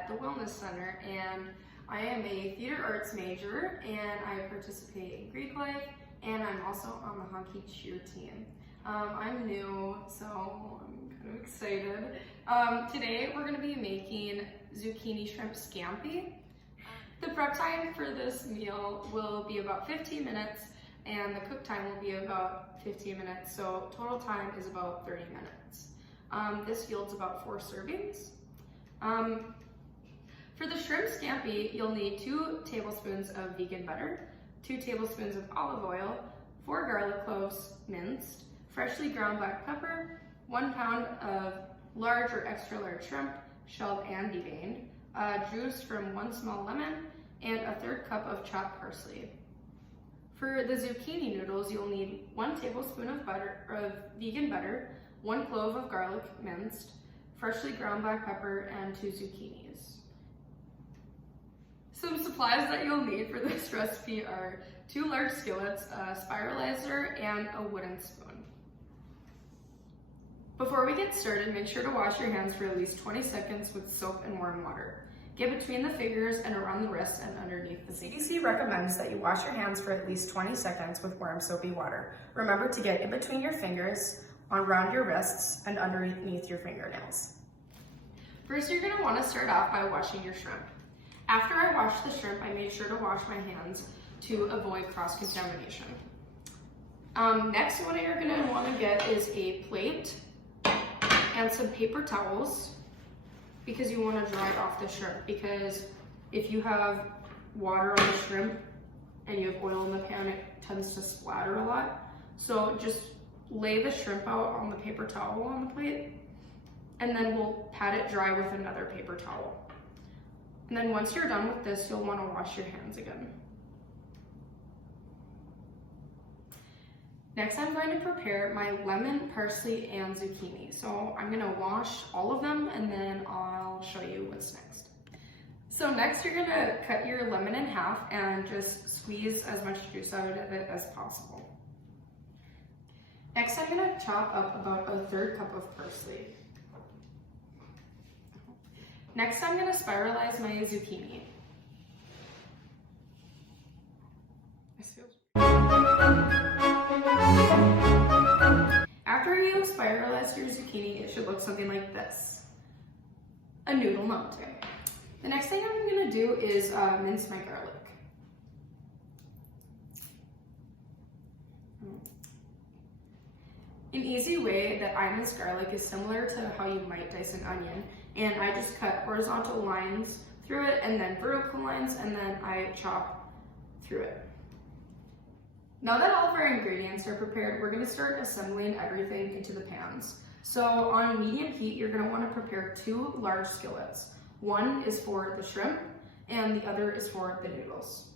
at the Wellness Center, and I am a theater arts major, and I participate in Greek life, and I'm also on the hockey cheer team. I'm new, so I'm kind of excited. Today we're going to be making zucchini shrimp scampi. The prep time for this meal will be about 15 minutes, and the cook time will be about 15 minutes, so total time is about 30 minutes. This yields about 4 servings. For the shrimp scampi, you'll need 2 tablespoons of vegan butter, 2 tablespoons of olive oil, 4 garlic cloves minced, freshly ground black pepper, 1 pound of large or extra large shrimp, shelled and deveined, juice from 1 small lemon, and a 1/3 cup of chopped parsley. For the zucchini noodles, you'll need 1 tablespoon of vegan butter, 1 clove of garlic minced, freshly ground black pepper, and 2 zucchinis. Some supplies that you'll need for this recipe are 2 large skillets, a spiralizer, and a wooden spoon. Before we get started, make sure to wash your hands for at least 20 seconds with soap and warm water. Get between the fingers and around the wrist and underneath the fingers. CDC recommends that you wash your hands for at least 20 seconds with warm soapy water. Remember to get in between your fingers, around your wrists, and underneath your fingernails. First, you're going to want to start off by washing your shrimp. After I washed the shrimp, I made sure to wash my hands to avoid cross-contamination. Next, what you're going to want to get is a plate and some paper towels, because you want to dry off the shrimp, because if you have water on the shrimp and you have oil in the pan, it tends to splatter a lot. So just lay the shrimp out on the paper towel on the plate, and then we'll pat it dry with another paper towel. And then once you're done with this, you'll want to wash your hands again. Next, I'm going to prepare my lemon, parsley, and zucchini. So I'm going to wash all of them, and then I'll show you what's next. So next, you're going to cut your lemon in half and just squeeze as much juice out of it as possible. Next, I'm going to chop up about a 1/3 cup of parsley. Next, I'm going to spiralize my zucchini. After you spiralize your zucchini, it should look something like this, a noodle mountain. The next thing I'm going to do is mince my garlic. An easy way that I mince garlic is similar to how you might dice an onion, and I just cut horizontal lines through it and then vertical lines, and then I chop through it. Now that all of our ingredients are prepared, we're going to start assembling everything into the pans. So on medium heat, you're going to want to prepare 2 large skillets. One is for the shrimp, and the other is for the noodles.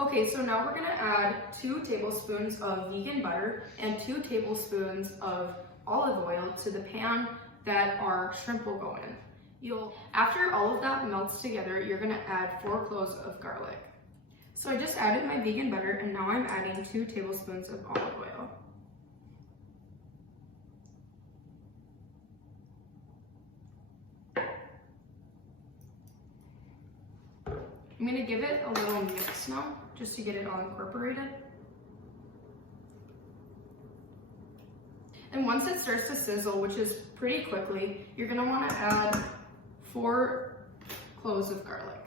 Okay, so now we're going to add 2 tablespoons of vegan butter and 2 tablespoons of olive oil to the pan that our shrimp will go in. After all of that melts together, you're going to add 4 cloves of garlic. So I just added my vegan butter, and now I'm adding 2 tablespoons of olive oil. I'm going to give it a little mix now, just to get it all incorporated. And once it starts to sizzle, which is pretty quickly, you're going to want to add 4 cloves of garlic.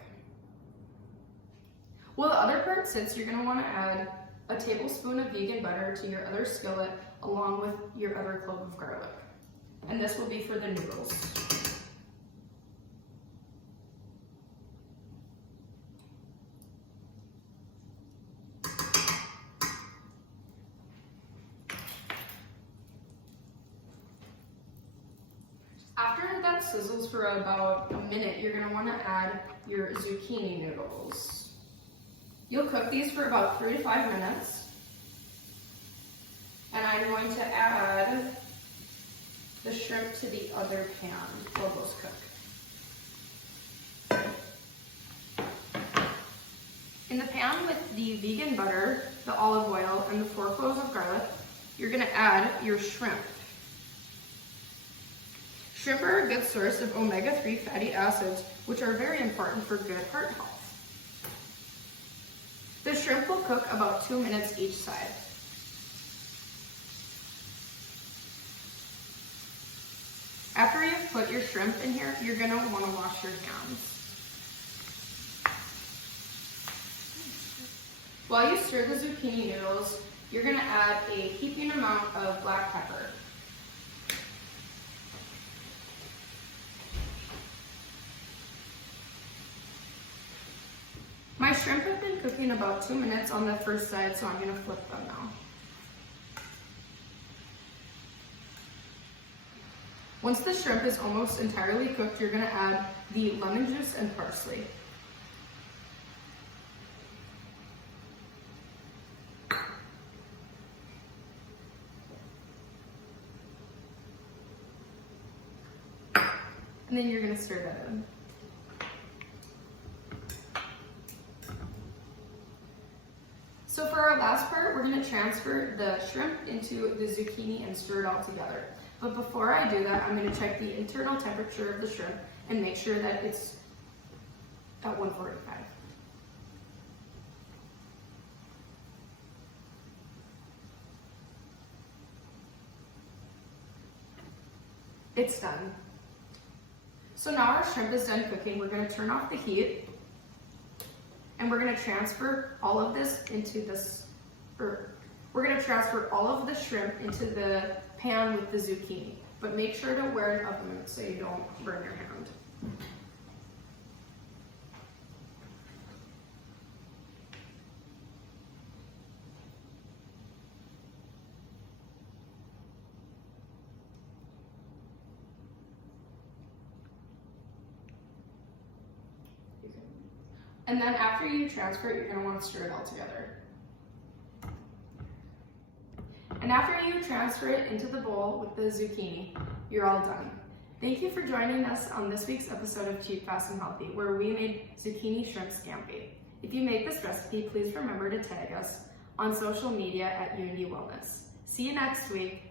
While the other part sits, you're going to want to add a tablespoon of vegan butter to your other skillet along with your other clove of garlic. And this will be for the noodles. After that sizzles for about a minute, you're going to want to add your zucchini noodles. You'll cook these for about 3 to 5 minutes. And I'm going to add the shrimp to the other pan while those cook. In the pan with the vegan butter, the olive oil, and the 4 cloves of garlic, you're going to add your shrimp. Shrimp are a good source of omega-3 fatty acids, which are very important for good heart health. The shrimp will cook about 2 minutes each side. After you've put your shrimp in here, you're going to want to wash your hands. While you stir the zucchini noodles, you're going to add a heaping amount of black pepper. My shrimp have been cooking about 2 minutes on the first side, so I'm going to flip them now. Once the shrimp is almost entirely cooked, you're going to add the lemon juice and parsley. And then you're going to stir that in. So for our last part, we're going to transfer the shrimp into the zucchini and stir it all together. But before I do that, I'm going to check the internal temperature of the shrimp and make sure that it's at 145. It's done. So now our shrimp is done cooking. We're going to turn off the heat and we're going to transfer all of this into this, we're going to transfer all of the shrimp into the pan with the zucchini. But make sure to wear an oven mitt so you don't burn your hand. And then after you transfer it, you're going to want to stir it all together. And after you transfer it into the bowl with the zucchini, you're all done. Thank you for joining us on this week's episode of Cheap, Fast, and Healthy, where we made zucchini shrimp scampi. If you make this recipe, please remember to tag us on social media at UND Wellness. See you next week.